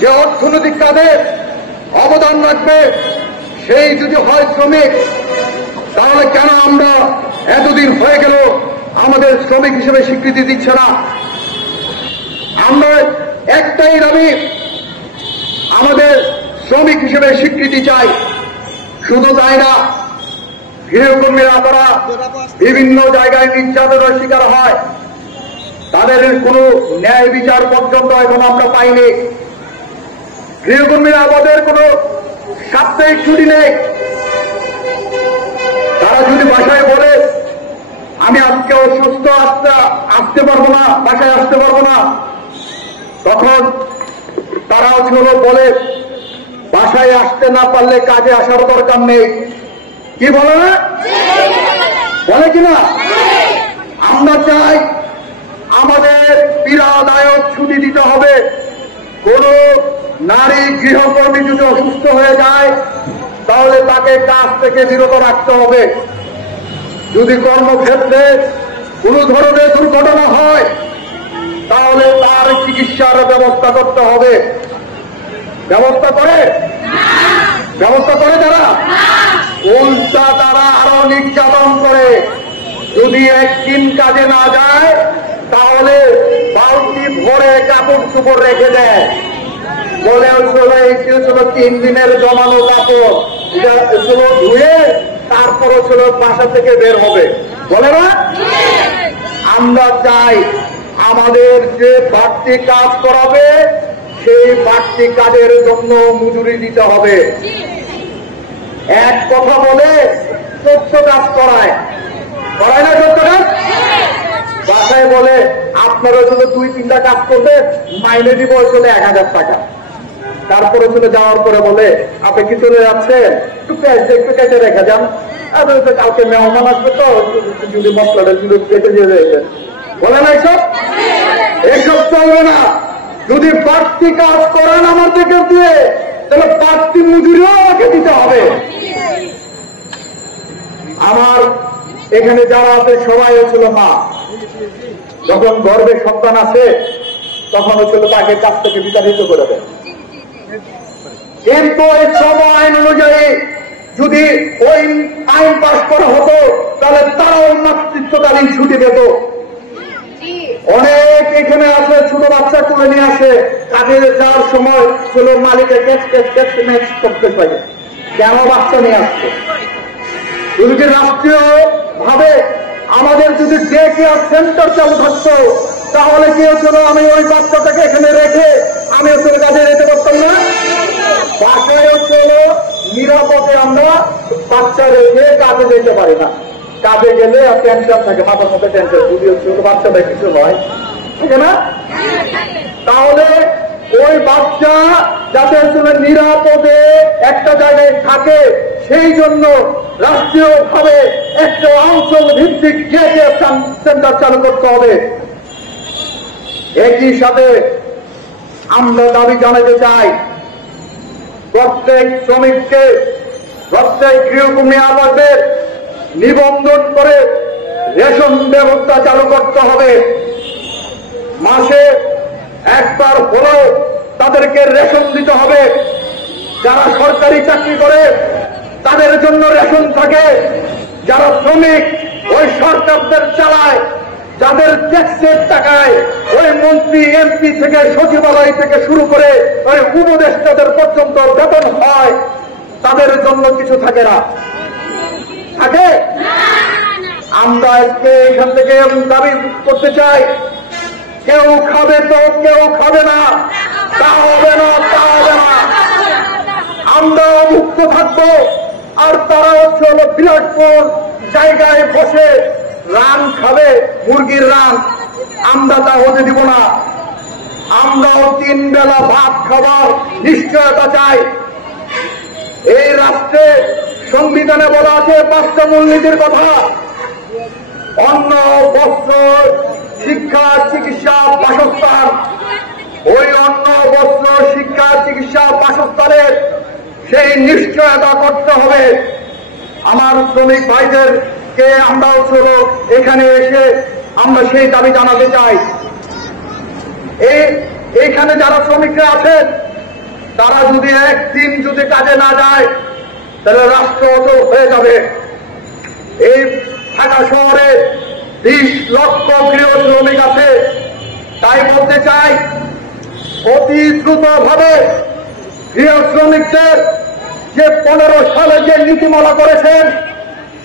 যে অর্থনৈতিক কাজে অবদান রাখবে সেই যদি হয় শ্রমিক, তাহলে কেন আমরা এতদিন হয়ে গেল আমাদের শ্রমিক হিসেবে স্বীকৃতি দিচ্ছে না? আমরা একটাই দাবি, আমাদের শ্রমিক হিসেবে স্বীকৃতি চাই। শুধু তাই না, গৃহকর্মীরা তারা বিভিন্ন জায়গায় নির্যাতনের শিকার হয়, তাদের কোনো ন্যায় বিচার পর্যন্ত এখন আমরা পাইনি। গৃহকর্মীরা আমাদের কোনো সাপ্তাহিক ছুটি নেই। তারা যদি বাসায় বলে আমি আজকে অসুস্থ, আসতে পারবো না, বাসায় আসতে পারবো না, তখন তারা বলে বাসায় আসতে না পারলে কাজে আসার দরকার নেই। কি বলে না? বলে কিনা? আমরা চাই আমাদের পীড়াদায়ক ছুটি দিতে হবে। কোন নারী গৃহকর্মী যদি অসুস্থ হয়ে যায় তাহলে তাকে কাজ থেকে বিরত রাখতে হবে। যদি কর্মক্ষেত্রে কোন ধরনের দুর্ঘটনা হয় তাহলে তার চিকিৎসার ব্যবস্থা করতে হবে। ব্যবস্থা করে যারা উল্টা তারা আরো নির্যাতন করে। যদি একদিন কাজে না যায় তাহলে বালতি ভরে কাপড় চোপড় রেখে দেয়, বলে এটি 3 দিনের জমানো কাপড়, এটা ধুয়ে তারপর বাসা থেকে বের হবে, বলে না? আমরা চাই আমাদের যে বাড়তি কাজ করাবে সেই বাড়তি কাজের জন্য মজুরি দিতে হবে। এক কথা বলে 14 কাজ করায় না? 14 কাজ বাসায় বলে আপনারা 2-3টা কাজ করবে, মাইনে দিব 1000 টাকা। তারপরে যাওয়ার পরে বলে আপনি কি চলে যাচ্ছেন, একটু কেটে রেখে যান, কালকে মেহমান আসবে তো যদি মশলাটা কেটে দিয়ে যাবেন, বলে না? এইসব চলবে না। যদি বাড়তি কাজ করেন আমাদেরকে দিয়ে, তাহলে বাড়তি মজুরিও আমাকে দিতে হবে। আমার এখানে যারা আছে সবাই মা, যখন গর্ভে সন্তান আছে তখন তাকে কাছ থেকে বিতাড়িত করে দেয়। কিন্তু এই শ্রম আইন অনুযায়ী যদি ওই আইন পাশ করা হতো তাহলে তারাও মাতৃত্বকালীন ছুটি পেত। অনেক এখানে আছে ছোট বাচ্চা তুলে নিয়ে আসে, কাজে যাওয়ার সময় মালিকের করতে পারে, কেন বাচ্চা নিয়ে আসছে? যদি রাষ্ট্রীয় ভাবে আমাদের যদি ডে কেয়ার সেন্টার চালু থাকতো তাহলে কি হচ্ছিল, আমি ওই বাচ্চাটাকে এখানে রেখে আমি কাজে যেতে পারতাম না? বাসায় নিরাপদে আমরা বাচ্চা রেখে কাজে যেতে পারি না। কাজে গেলে টেনশন থাকে, মাথার মধ্যে টেনশন, যদি বাচ্চাটা কিছু হয়, ঠিক না? তাহলে ওই বাচ্চা যাতে নিরাপদে একটা জায়গায় থাকে সেই জন্য রাষ্ট্রীয়ভাবে একটা অঞ্চল ভিত্তিক সেন্টার চালু করতে হবে। একই সাথে আমরা দাবি জানাতে চাই, প্রত্যেক শ্রমিককে, প্রত্যেক গৃহকর্মী আমাদের নিবন্ধন করে রেশন ব্যবস্থা চালু করতে হবে। মাসে একবার হলেও তাদেরকে রেশন দিতে হবে। যারা সরকারি চাকরি করে তাদের জন্য রেশন থাকে, যারা শ্রমিক ওই সরকারদের চালায়, যাদের ট্যাক্সের টাকায় ওই মন্ত্রী এমপি থেকে সচিবালয় থেকে শুরু করে ওই উপদেষ্টাদের পর্যন্ত বেতন হয়, তাদের জন্য কিছু থাকে না? থাকে? আমরা আজকে এখান থেকে দাবি করতে চাই, কেউ খাবে তো কেউ খাবে না, তা হবে না। আমরা মুক্ত থাকবো, আর তারা বিরাটপুর জায়গায় বসে রান খাবে, মুরগির রান, আমরা তা হতে দিব না। আমরাও 3 বেলা ভাত খাবার নিশ্চয়তা চাই। এই রাষ্ট্রে সংবিধানে বলা আছে 5টা মূলনীতির কথা: অন্ন, বস্ত্র, শিক্ষা, চিকিৎসা, বাসস্থান। ওই অন্ন, বস্ত্র, শিক্ষা, চিকিৎসা, বাসস্থানের সেই নিশ্চয়তা করতে হবে। আমার শ্রমিক ভাইদেরকে আমরাও এখানে এসে আমরা সেই দাবি জানাতে চাই। এইখানে যারা শ্রমিকরা আছেন তারা যদি একদিন যদি কাজে না যায় তাহলে রাষ্ট্র অচল হয়ে যাবে। এই ঢাকা শহরে 20 লক্ষ গৃহ শ্রমিক আছে। তাই বলতে চাই, অতি দ্রুত ভাবে গৃহ শ্রমিকদের যে 15 সালে যে নীতিমালা করেছেন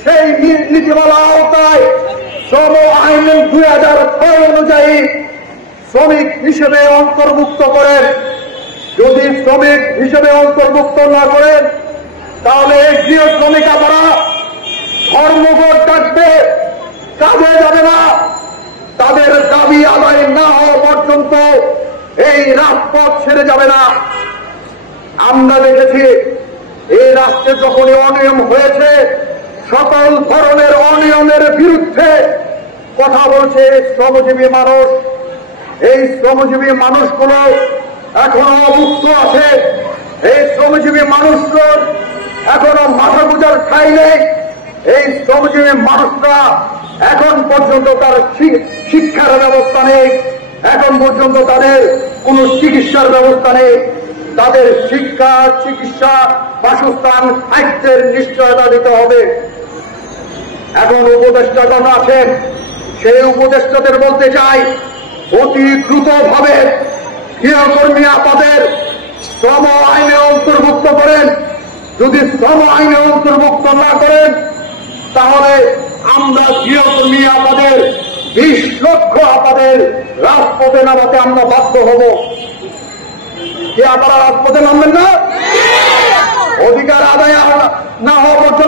সেই নীতিমালা আওতায় শ্রম আইন 2006 অনুযায়ী শ্রমিক হিসেবে অন্তর্ভুক্ত করেন। যদি শ্রমিক হিসেবে অন্তর্ভুক্ত না করেন তাহলে এই গৃহ শ্রমিক আমরা ধর্মঘট ডাকবে, কাজে যাবে না। তাদের দাবি আদায় না হওয়া পর্যন্ত এই রাজপথ ছেড়ে যাবে না। আমরা দেখেছি এই রাষ্ট্রে যখনই অনিয়ম হয়েছে সকল ধরনের অনিয়মের বিরুদ্ধে কথা বলছে শ্রমজীবী মানুষ। এই শ্রমজীবী মানুষগুলো এখনো অভুক্ত আছে। এই শ্রমজীবী মানুষগুলো এখনো মাথা গোঁজার ঠাঁই নেই। এই শ্রমজীবী মানুষরা এখন পর্যন্ত তার শিক্ষার ব্যবস্থা নেই, এখন পর্যন্ত তাদের কোন চিকিৎসার ব্যবস্থা নেই। তাদের শিক্ষা, চিকিৎসা, বাসস্থান, খাদ্যের নিশ্চয়তা দিতে হবে। এখন উপদেষ্টাগণ আছেন, সেই উপদেষ্টাদের বলতে চাই, অতি দ্রুত ভাবে গৃহকর্মী আপাদের শ্রম আইনে অন্তর্ভুক্ত করেন। যদি শ্রম আইনে অন্তর্ভুক্ত না করেন তাহলে আমরা গৃহকর্মী আপাদের 20 লক্ষ আপাদের রাজপথে নামাতে আমরা বাধ্য হব। কি আপনারা রাজপথে নামবেন না? অধিকার আদায় না হওয়া পর্যন্ত